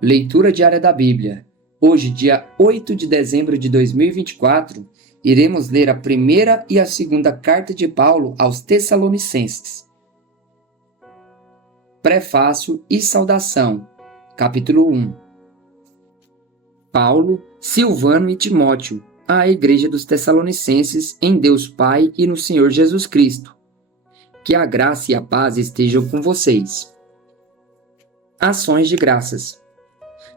Leitura diária da Bíblia. Hoje, dia 8 de dezembro de 2024, iremos ler a primeira e a segunda carta de Paulo aos Tessalonicenses. Prefácio e saudação. Capítulo 1. Paulo, Silvano e Timóteo, à Igreja dos Tessalonicenses, em Deus Pai e no Senhor Jesus Cristo. Que a graça e a paz estejam com vocês. Ações de graças.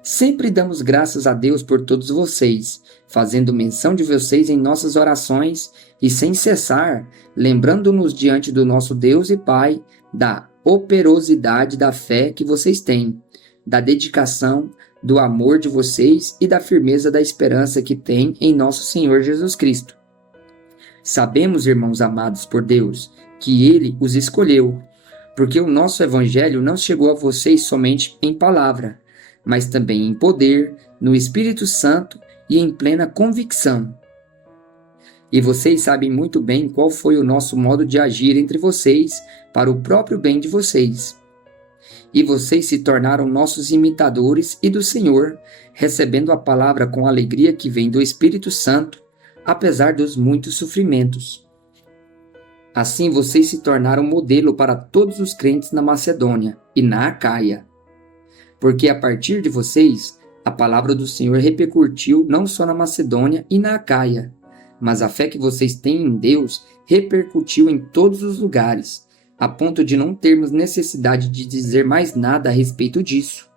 Sempre damos graças a Deus por todos vocês, fazendo menção de vocês em nossas orações e sem cessar, lembrando-nos diante do nosso Deus e Pai da operosidade da fé que vocês têm, da dedicação, do amor de vocês e da firmeza da esperança que têm em nosso Senhor Jesus Cristo. Sabemos, irmãos amados por Deus, que Ele os escolheu, porque o nosso Evangelho não chegou a vocês somente em palavra, mas também em poder, no Espírito Santo e em plena convicção. E vocês sabem muito bem qual foi o nosso modo de agir entre vocês para o próprio bem de vocês. E vocês se tornaram nossos imitadores e do Senhor, recebendo a palavra com a alegria que vem do Espírito Santo, apesar dos muitos sofrimentos. Assim vocês se tornaram modelo para todos os crentes na Macedônia e na Acaia. Porque a partir de vocês, a palavra do Senhor repercutiu não só na Macedônia e na Acaia, mas a fé que vocês têm em Deus repercutiu em todos os lugares, a ponto de não termos necessidade de dizer mais nada a respeito disso.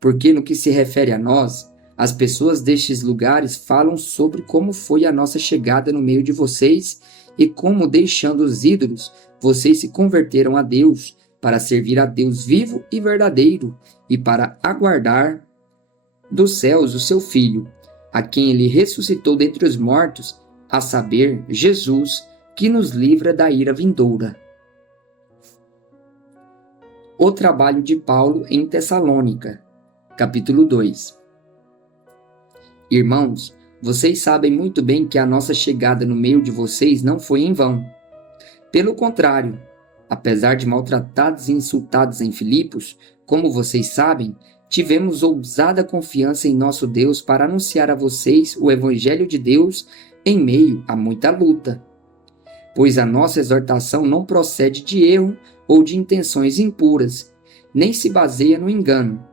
Porque no que se refere a nós, as pessoas destes lugares falam sobre como foi a nossa chegada no meio de vocês e como, deixando os ídolos, vocês se converteram a Deus, para servir a Deus vivo e verdadeiro e para aguardar dos céus o seu Filho, a quem ele ressuscitou dentre os mortos, a saber, Jesus, que nos livra da ira vindoura. O trabalho de Paulo em Tessalônica, capítulo 2. Irmãos, vocês sabem muito bem que a nossa chegada no meio de vocês não foi em vão. Pelo contrário, apesar de maltratados e insultados em Filipos, como vocês sabem, tivemos ousada confiança em nosso Deus para anunciar a vocês o Evangelho de Deus em meio a muita luta. Pois a nossa exortação não procede de erro ou de intenções impuras, nem se baseia no engano.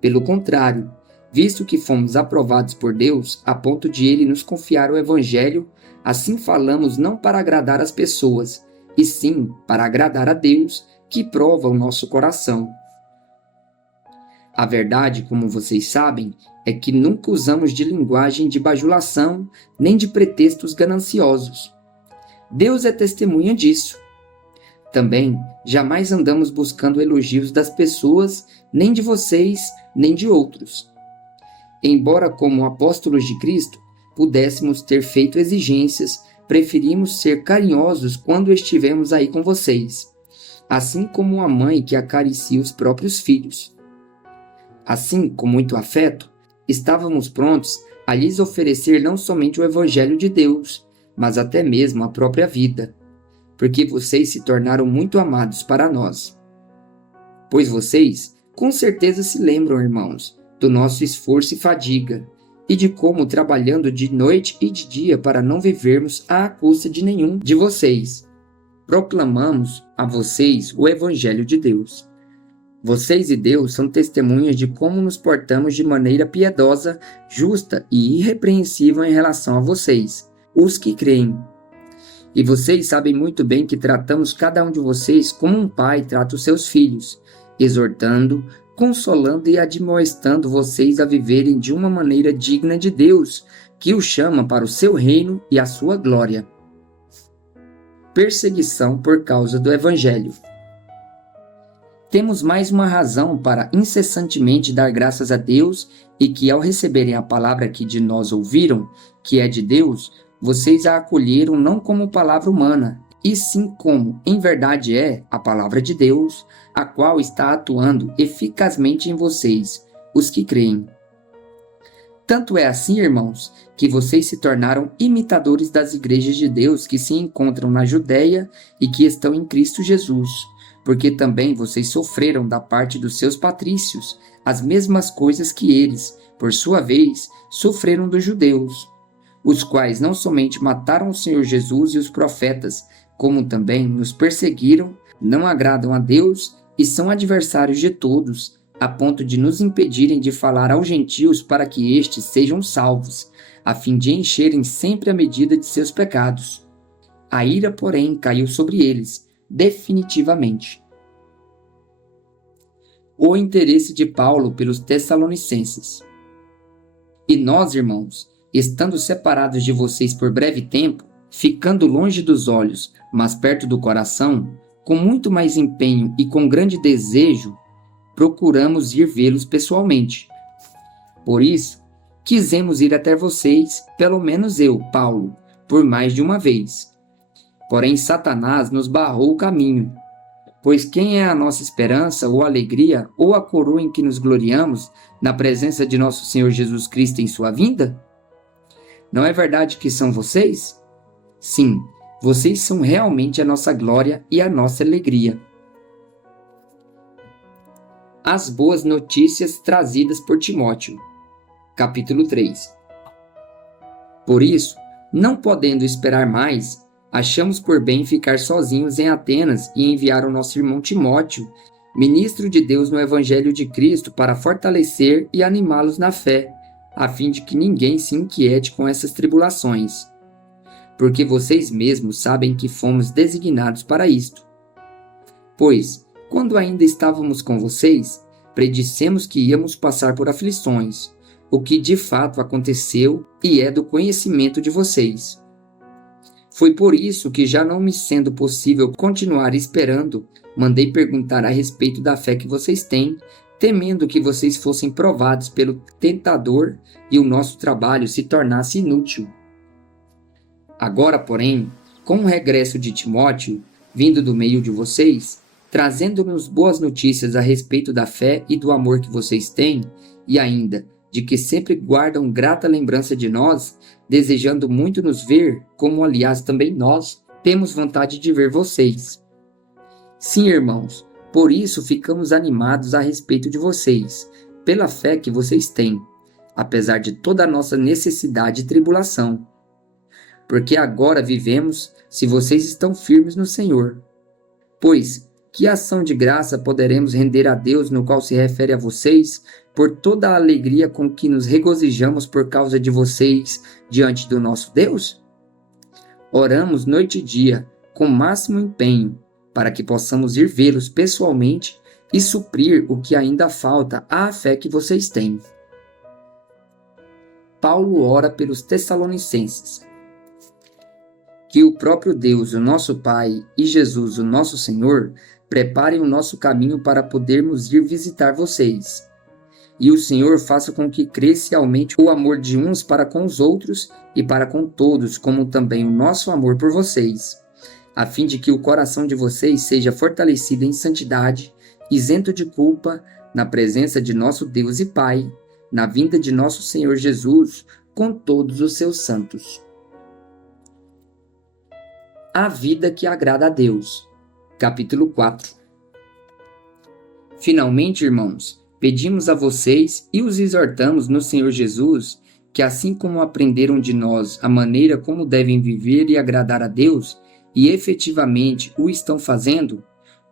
Pelo contrário, visto que fomos aprovados por Deus a ponto de Ele nos confiar o Evangelho, assim falamos não para agradar as pessoas, e sim para agradar a Deus, que prova o nosso coração. A verdade, como vocês sabem, é que nunca usamos de linguagem de bajulação, nem de pretextos gananciosos. Deus é testemunha disso. Também, jamais andamos buscando elogios das pessoas, nem de vocês, nem de outros. Embora, como apóstolos de Cristo, pudéssemos ter feito exigências, preferimos ser carinhosos quando estivemos aí com vocês, assim como uma mãe que acaricia os próprios filhos. Assim, com muito afeto, estávamos prontos a lhes oferecer não somente o Evangelho de Deus, mas até mesmo a própria vida, porque vocês se tornaram muito amados para nós. Pois vocês, com certeza se lembram, irmãos, do nosso esforço e fadiga, e de como trabalhando de noite e de dia para não vivermos à custa de nenhum de vocês, proclamamos a vocês o Evangelho de Deus. Vocês e Deus são testemunhas de como nos portamos de maneira piedosa, justa e irrepreensível em relação a vocês, os que creem. E vocês sabem muito bem que tratamos cada um de vocês como um pai trata os seus filhos, exortando, consolando e admoestando vocês a viverem de uma maneira digna de Deus, que os chama para o seu reino e a sua glória. Perseguição por causa do Evangelho. Temos mais uma razão para incessantemente dar graças a Deus e que, ao receberem a palavra que de nós ouviram, que é de Deus, vocês a acolheram não como palavra humana, e sim como, em verdade a palavra de Deus, a qual está atuando eficazmente em vocês, os que creem. Tanto é assim, irmãos, que vocês se tornaram imitadores das igrejas de Deus que se encontram na Judéia e que estão em Cristo Jesus, porque também vocês sofreram da parte dos seus patrícios as mesmas coisas que eles, por sua vez, sofreram dos judeus, os quais não somente mataram o Senhor Jesus e os profetas, como também nos perseguiram, não agradam a Deus e são adversários de todos, a ponto de nos impedirem de falar aos gentios para que estes sejam salvos, a fim de encherem sempre a medida de seus pecados. A ira, porém, caiu sobre eles, definitivamente. O interesse de Paulo pelos Tessalonicenses. E nós, irmãos, estando separados de vocês por breve tempo, ficando longe dos olhos, mas perto do coração, com muito mais empenho e com grande desejo, procuramos ir vê-los pessoalmente. Por isso, quisemos ir até vocês, pelo menos eu, Paulo, por mais de uma vez. Porém, Satanás nos barrou o caminho. Pois quem é a nossa esperança, ou alegria, ou a coroa em que nos gloriamos, na presença de nosso Senhor Jesus Cristo em sua vinda? Não é verdade que são vocês? Sim, vocês são realmente a nossa glória e a nossa alegria. As boas notícias trazidas por Timóteo. Capítulo 3. Por isso, não podendo esperar mais, achamos por bem ficar sozinhos em Atenas e enviar o nosso irmão Timóteo, ministro de Deus no Evangelho de Cristo, para fortalecer e animá-los na fé, a fim de que ninguém se inquiete com essas tribulações. Porque vocês mesmos sabem que fomos designados para isto. Pois, quando ainda estávamos com vocês, predissemos que íamos passar por aflições, o que de fato aconteceu e é do conhecimento de vocês. Foi por isso que, já não me sendo possível continuar esperando, mandei perguntar a respeito da fé que vocês têm, temendo que vocês fossem provados pelo tentador e o nosso trabalho se tornasse inútil. Agora, porém, com o regresso de Timóteo, vindo do meio de vocês, trazendo-nos boas notícias a respeito da fé e do amor que vocês têm, e ainda de que sempre guardam grata lembrança de nós, desejando muito nos ver, como aliás também nós, temos vontade de ver vocês. Sim, irmãos, por isso ficamos animados a respeito de vocês, pela fé que vocês têm, apesar de toda a nossa necessidade e tribulação. Porque agora vivemos se vocês estão firmes no Senhor. Pois, que ação de graça poderemos render a Deus no qual se refere a vocês, por toda a alegria com que nos regozijamos por causa de vocês diante do nosso Deus? Oramos noite e dia, com máximo empenho, para que possamos ir vê-los pessoalmente e suprir o que ainda falta à fé que vocês têm. Paulo ora pelos Tessalonicenses. Que o próprio Deus, o nosso Pai, e Jesus, o nosso Senhor, preparem o nosso caminho para podermos ir visitar vocês. E o Senhor faça com que cresça e aumente o amor de uns para com os outros e para com todos, como também o nosso amor por vocês, a fim de que o coração de vocês seja fortalecido em santidade, isento de culpa, na presença de nosso Deus e Pai, na vinda de nosso Senhor Jesus, com todos os seus santos. A vida que agrada a Deus. Capítulo 4. Finalmente, irmãos, pedimos a vocês e os exortamos no Senhor Jesus que, assim como aprenderam de nós a maneira como devem viver e agradar a Deus, e efetivamente o estão fazendo,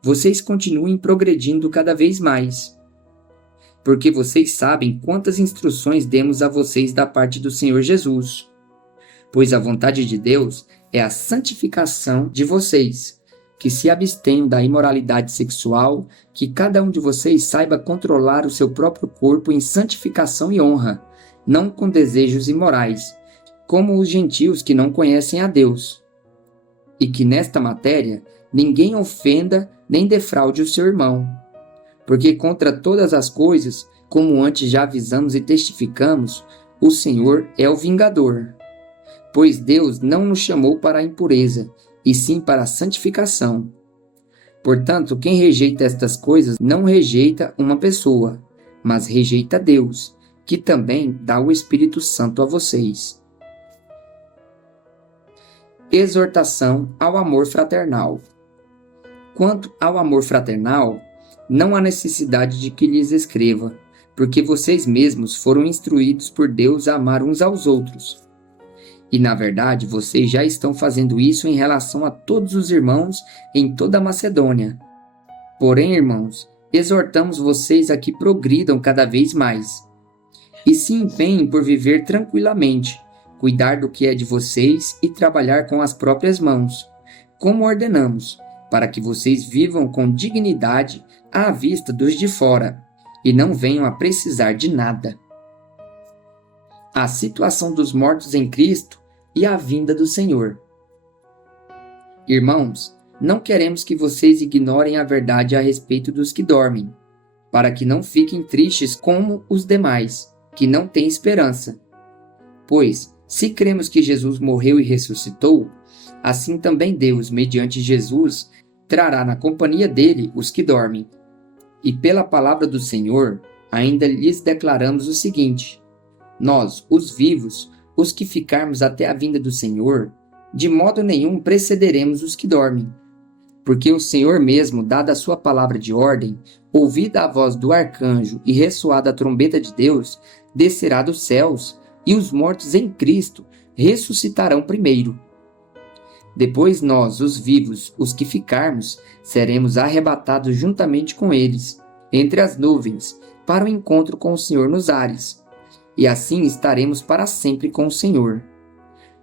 vocês continuem progredindo cada vez mais. Porque vocês sabem quantas instruções demos a vocês da parte do Senhor Jesus. Pois a vontade de Deus é a santificação de vocês, que se abstenham da imoralidade sexual, que cada um de vocês saiba controlar o seu próprio corpo em santificação e honra, não com desejos imorais, como os gentios que não conhecem a Deus. E que nesta matéria ninguém ofenda nem defraude o seu irmão. Porque contra todas as coisas, como antes já avisamos e testificamos, o Senhor é o vingador. Pois Deus não nos chamou para a impureza, e sim para a santificação. Portanto, quem rejeita estas coisas não rejeita uma pessoa, mas rejeita Deus, que também dá o Espírito Santo a vocês. Exortação ao amor fraternal. Quanto ao amor fraternal, não há necessidade de que lhes escreva, porque vocês mesmos foram instruídos por Deus a amar uns aos outros. E na verdade, vocês já estão fazendo isso em relação a todos os irmãos em toda a Macedônia. Porém, irmãos, exortamos vocês a que progridam cada vez mais e se empenhem por viver tranquilamente, cuidar do que é de vocês e trabalhar com as próprias mãos, como ordenamos, para que vocês vivam com dignidade à vista dos de fora e não venham a precisar de nada. A situação dos mortos em Cristo e a vinda do Senhor. Irmãos, não queremos que vocês ignorem a verdade a respeito dos que dormem, para que não fiquem tristes como os demais, que não têm esperança. Pois, se cremos que Jesus morreu e ressuscitou, assim também Deus, mediante Jesus, trará na companhia dele os que dormem. E pela palavra do Senhor, ainda lhes declaramos o seguinte: nós, os vivos, os que ficarmos até a vinda do Senhor, de modo nenhum precederemos os que dormem. Porque o Senhor mesmo, dada a sua palavra de ordem, ouvida a voz do arcanjo e ressoada a trombeta de Deus, descerá dos céus, e os mortos em Cristo ressuscitarão primeiro. Depois nós, os vivos, os que ficarmos, seremos arrebatados juntamente com eles, entre as nuvens, para o encontro com o Senhor nos ares. E assim estaremos para sempre com o Senhor.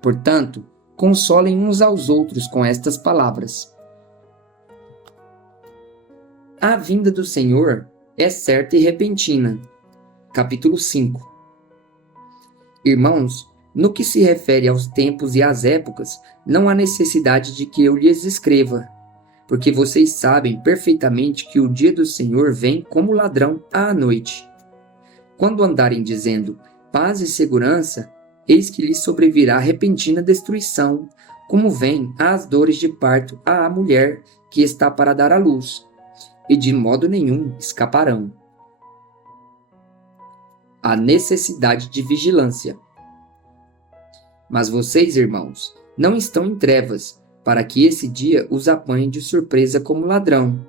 Portanto, consolem uns aos outros com estas palavras. A vinda do Senhor é certa e repentina. Capítulo 5. Irmãos, no que se refere aos tempos e às épocas, não há necessidade de que eu lhes escreva, porque vocês sabem perfeitamente que o dia do Senhor vem como ladrão à noite. Quando andarem dizendo paz e segurança, eis que lhes sobrevirá repentina destruição, como vem as dores de parto à mulher que está para dar à luz, e de modo nenhum escaparão. A necessidade de vigilância. Mas vocês, irmãos, não estão em trevas, para que esse dia os apanhe de surpresa como ladrão,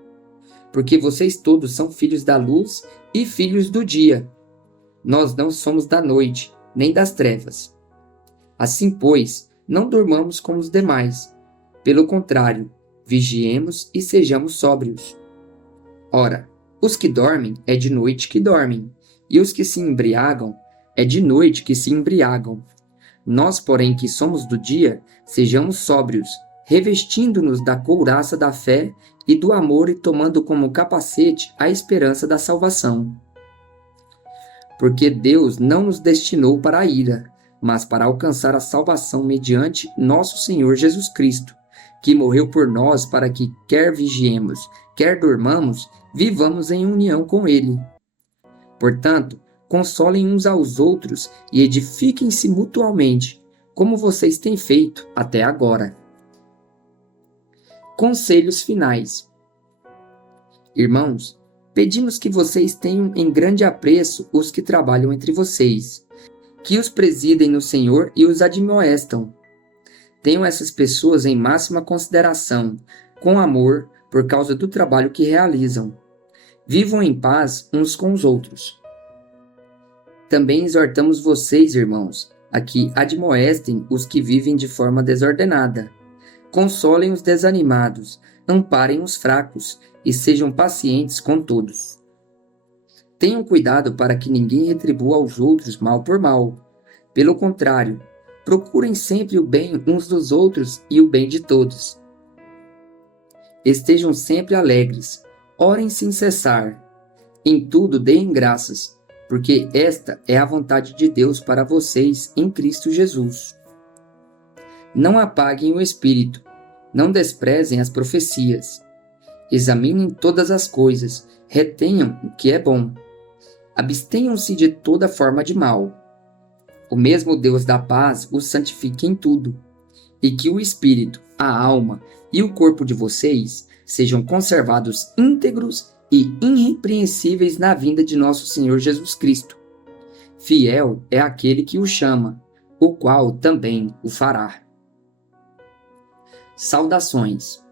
porque vocês todos são filhos da luz e filhos do dia. Nós não somos da noite, nem das trevas. Assim, pois, não durmamos como os demais. Pelo contrário, vigiemos e sejamos sóbrios. Ora, os que dormem é de noite que dormem, e os que se embriagam é de noite que se embriagam. Nós, porém, que somos do dia, sejamos sóbrios, revestindo-nos da couraça da fé e do amor e tomando como capacete a esperança da salvação. Porque Deus não nos destinou para a ira, mas para alcançar a salvação mediante nosso Senhor Jesus Cristo, que morreu por nós para que, quer vigiemos, quer dormamos, vivamos em união com Ele. Portanto, consolem uns aos outros e edifiquem-se mutuamente, como vocês têm feito até agora. Conselhos finais. Irmãos, pedimos que vocês tenham em grande apreço os que trabalham entre vocês, que os presidem no Senhor e os admoestam. Tenham essas pessoas em máxima consideração, com amor, por causa do trabalho que realizam. Vivam em paz uns com os outros. Também exortamos vocês, irmãos, a que admoestem os que vivem de forma desordenada. Consolem os desanimados, amparem os fracos e sejam pacientes com todos. Tenham cuidado para que ninguém retribua aos outros mal por mal. Pelo contrário, procurem sempre o bem uns dos outros e o bem de todos. Estejam sempre alegres, orem sem cessar. Em tudo deem graças, porque esta é a vontade de Deus para vocês em Cristo Jesus. Não apaguem o espírito, não desprezem as profecias. Examinem todas as coisas, retenham o que é bom. Abstenham-se de toda forma de mal. O mesmo Deus da paz os santifique em tudo, e que o espírito, a alma e o corpo de vocês sejam conservados íntegros e irrepreensíveis na vinda de nosso Senhor Jesus Cristo. Fiel é aquele que o chama, o qual também o fará. Saudações.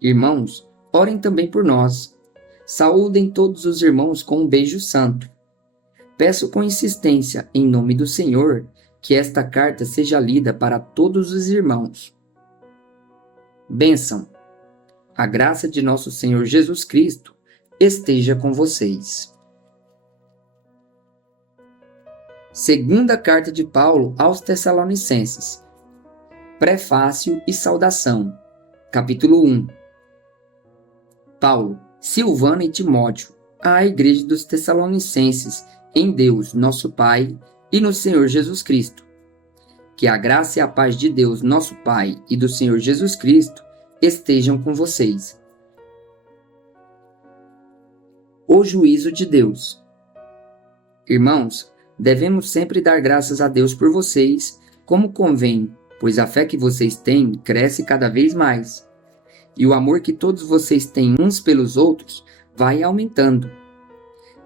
Irmãos, orem também por nós. Saúdem todos os irmãos com um beijo santo. Peço com insistência, em nome do Senhor, que esta carta seja lida para todos os irmãos. Bênção. A graça de nosso Senhor Jesus Cristo esteja com vocês. Segunda carta de Paulo aos Tessalonicenses. Prefácio e saudação. Capítulo 1. Paulo, Silvano e Timóteo, à Igreja dos Tessalonicenses, em Deus, nosso Pai, e no Senhor Jesus Cristo. Que a graça e a paz de Deus, nosso Pai, e do Senhor Jesus Cristo estejam com vocês. O juízo de Deus. Irmãos, devemos sempre dar graças a Deus por vocês, como convém, pois a fé que vocês têm cresce cada vez mais. E o amor que todos vocês têm uns pelos outros vai aumentando.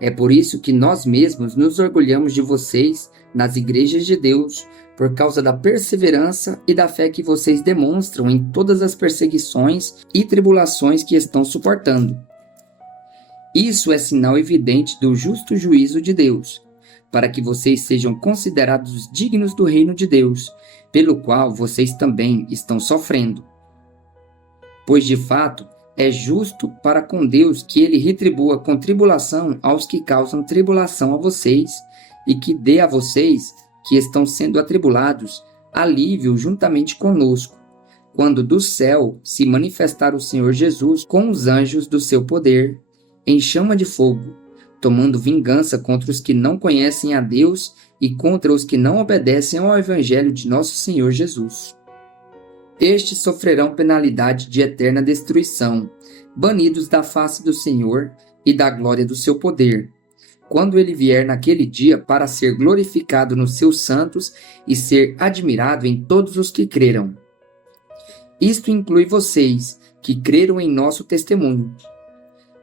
É por isso que nós mesmos nos orgulhamos de vocês nas igrejas de Deus, por causa da perseverança e da fé que vocês demonstram em todas as perseguições e tribulações que estão suportando. Isso é sinal evidente do justo juízo de Deus, para que vocês sejam considerados dignos do reino de Deus, pelo qual vocês também estão sofrendo. Pois de fato, é justo para com Deus que ele retribua com tribulação aos que causam tribulação a vocês, e que dê a vocês, que estão sendo atribulados, alívio juntamente conosco, quando do céu se manifestar o Senhor Jesus com os anjos do seu poder, em chama de fogo, tomando vingança contra os que não conhecem a Deus e contra os que não obedecem ao Evangelho de nosso Senhor Jesus. Estes sofrerão penalidade de eterna destruição, banidos da face do Senhor e da glória do seu poder, quando ele vier naquele dia para ser glorificado nos seus santos e ser admirado em todos os que creram. Isto inclui vocês, que creram em nosso testemunho.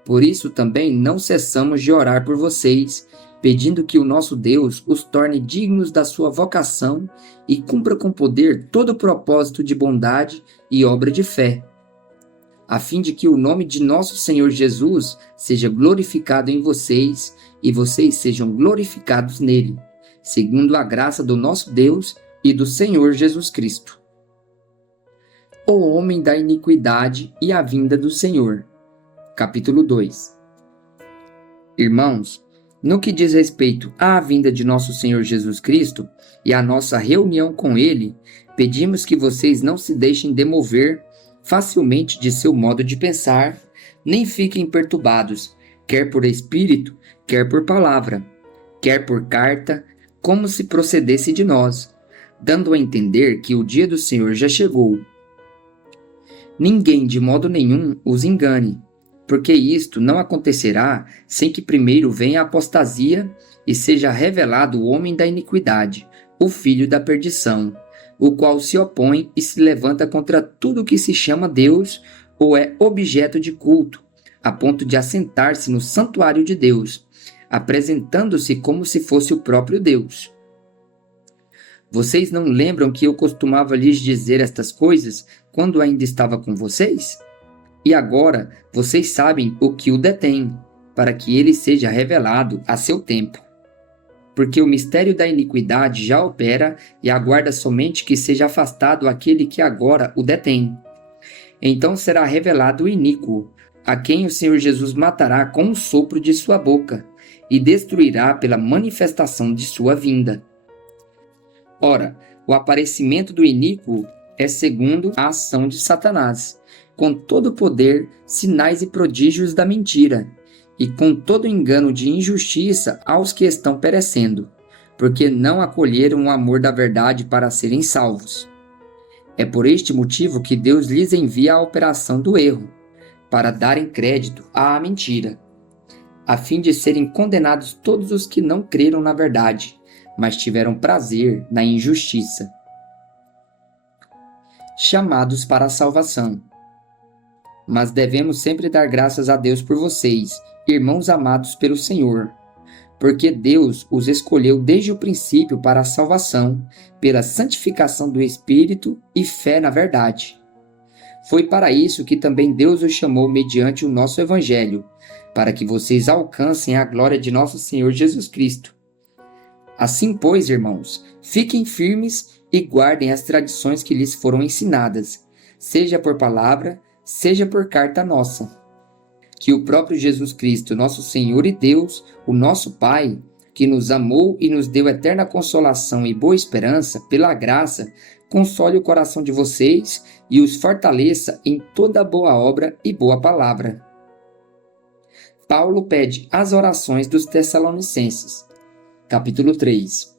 Por isso também não cessamos de orar por vocês, pedindo que o nosso Deus os torne dignos da sua vocação e cumpra com poder todo o propósito de bondade e obra de fé, a fim de que o nome de nosso Senhor Jesus seja glorificado em vocês e vocês sejam glorificados nele, segundo a graça do nosso Deus e do Senhor Jesus Cristo. O homem da iniquidade e a vinda do Senhor. Capítulo 2. Irmãos, no que diz respeito à vinda de nosso Senhor Jesus Cristo e à nossa reunião com Ele, pedimos que vocês não se deixem demover facilmente de seu modo de pensar, nem fiquem perturbados, quer por espírito, quer por palavra, quer por carta, como se procedesse de nós, dando a entender que o dia do Senhor já chegou. Ninguém de modo nenhum os engane, porque isto não acontecerá sem que primeiro venha a apostasia e seja revelado o homem da iniquidade, o filho da perdição, o qual se opõe e se levanta contra tudo que se chama Deus ou é objeto de culto, a ponto de assentar-se no santuário de Deus, apresentando-se como se fosse o próprio Deus. Vocês não lembram que eu costumava lhes dizer estas coisas quando ainda estava com vocês? E agora vocês sabem o que o detém, para que ele seja revelado a seu tempo. Porque o mistério da iniquidade já opera e aguarda somente que seja afastado aquele que agora o detém. Então será revelado o iníquo, a quem o Senhor Jesus matará com o sopro de sua boca, e destruirá pela manifestação de sua vinda. Ora, o aparecimento do iníquo é segundo a ação de Satanás, com todo o poder, sinais e prodígios da mentira, e com todo engano de injustiça aos que estão perecendo, porque não acolheram o amor da verdade para serem salvos. É por este motivo que Deus lhes envia a operação do erro, para darem crédito à mentira, a fim de serem condenados todos os que não creram na verdade, mas tiveram prazer na injustiça. Chamados para a salvação. Mas devemos sempre dar graças a Deus por vocês, irmãos amados pelo Senhor, porque Deus os escolheu desde o princípio para a salvação, pela santificação do Espírito e fé na verdade. Foi para isso que também Deus os chamou mediante o nosso Evangelho, para que vocês alcancem a glória de nosso Senhor Jesus Cristo. Assim, pois, irmãos, fiquem firmes e guardem as tradições que lhes foram ensinadas, seja por palavra, seja por carta nossa. Que o próprio Jesus Cristo, nosso Senhor e Deus, o nosso Pai, que nos amou e nos deu eterna consolação e boa esperança, pela graça, console o coração de vocês e os fortaleça em toda boa obra e boa palavra. Paulo pede as orações dos Tessalonicenses. Capítulo 3.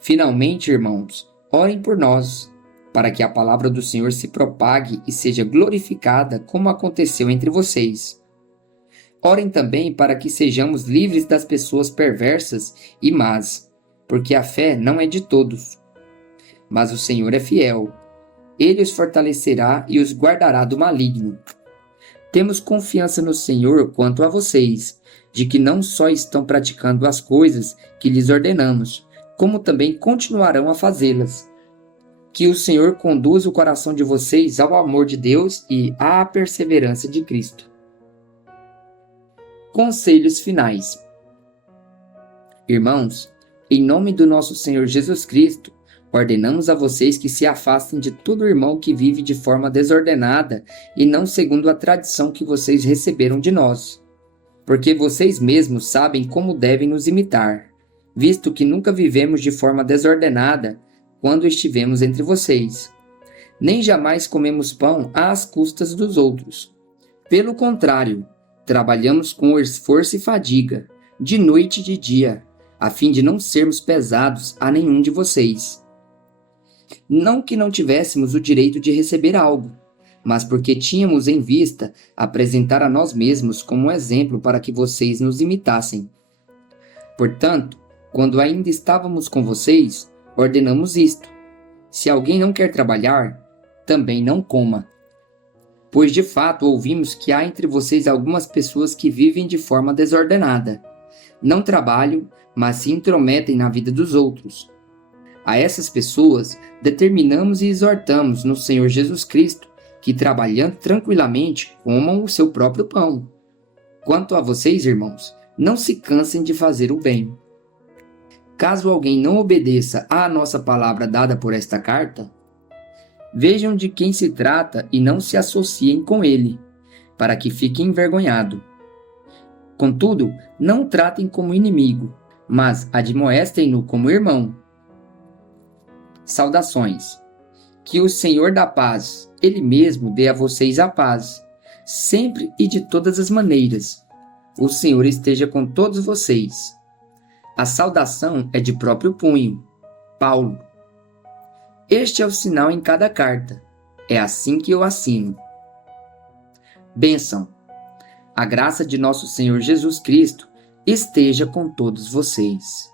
Finalmente, irmãos, orem por nós, para que a palavra do Senhor se propague e seja glorificada como aconteceu entre vocês. Orem também para que sejamos livres das pessoas perversas e más, porque a fé não é de todos. Mas o Senhor é fiel. Ele os fortalecerá e os guardará do maligno. Temos confiança no Senhor quanto a vocês, de que não só estão praticando as coisas que lhes ordenamos, como também continuarão a fazê-las. Que o Senhor conduza o coração de vocês ao amor de Deus e à perseverança de Cristo. Conselhos finais. Irmãos, em nome do nosso Senhor Jesus Cristo, ordenamos a vocês que se afastem de todo irmão que vive de forma desordenada e não segundo a tradição que vocês receberam de nós. Porque vocês mesmos sabem como devem nos imitar, visto que nunca vivemos de forma desordenada quando estivemos entre vocês. Nem jamais comemos pão às custas dos outros. Pelo contrário, trabalhamos com esforço e fadiga, de noite e de dia, a fim de não sermos pesados a nenhum de vocês. Não que não tivéssemos o direito de receber algo, mas porque tínhamos em vista apresentar a nós mesmos como exemplo para que vocês nos imitassem. Portanto, quando ainda estávamos com vocês, ordenamos isto: se alguém não quer trabalhar, também não coma. Pois de fato ouvimos que há entre vocês algumas pessoas que vivem de forma desordenada. Não trabalham, mas se intrometem na vida dos outros. A essas pessoas determinamos e exortamos no Senhor Jesus Cristo que, trabalhando tranquilamente, comam o seu próprio pão. Quanto a vocês, irmãos, não se cansem de fazer o bem. Caso alguém não obedeça à nossa palavra dada por esta carta, vejam de quem se trata e não se associem com ele, para que fique envergonhado. Contudo, não o tratem como inimigo, mas admoestem-no como irmão. Saudações. Que o Senhor da paz, Ele mesmo, dê a vocês a paz, sempre e de todas as maneiras. O Senhor esteja com todos vocês. A saudação é de próprio punho. Paulo. Este é o sinal em cada carta. É assim que eu assino. Bênção. A graça de nosso Senhor Jesus Cristo esteja com todos vocês.